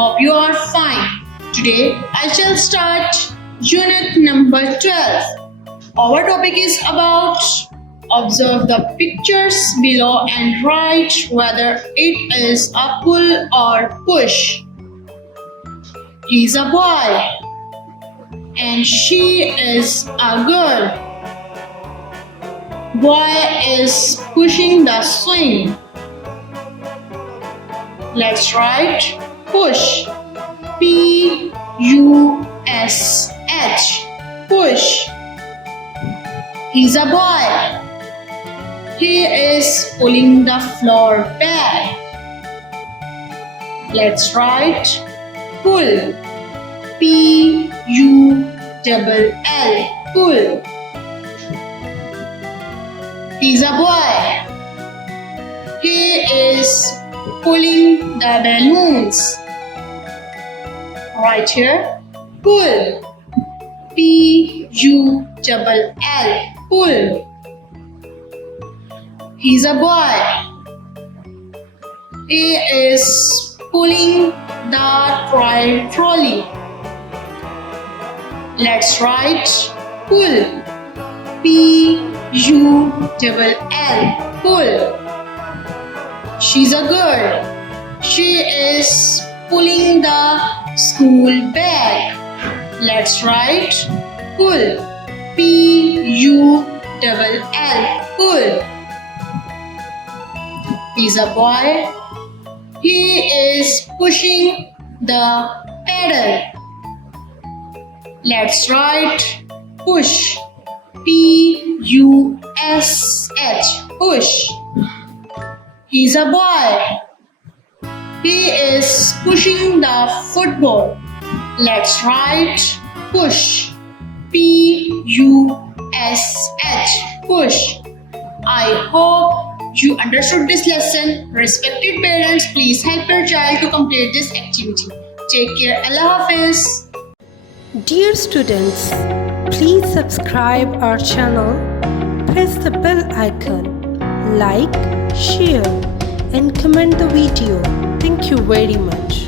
Hope you are fine. Today I shall start unit number 12. Our topic is about observe the pictures below and write whether it is a pull or push. He is a boy and she is a girl. Boy is pushing the swing. Let's write push. P-U-S-H. Push. He's a boy. He is pulling the floor back. Let's write pull. P-U-L-L. Pull. He's a boy. He is pulling the balloons. Right here, pull. P-U-L-L. Pull. He's a boy. He is pulling the trolley. Let's write pull. P-U-L-L. Pull. She's a girl. She is pulling the school bag. Let's write pull. P-U-L-L. Pull. He's a boy. He is pushing the pedal. Let's write push. P-U-S-H. Push. He's a boy. He is pushing the football. Let's write push. P-U-S-H. Push. I hope you understood this lesson. Respected parents, please help your child to complete this activity. Take care. Allah Hafiz. Dear students, please subscribe our channel, press the bell icon, like, share and comment the video. Thank you very much.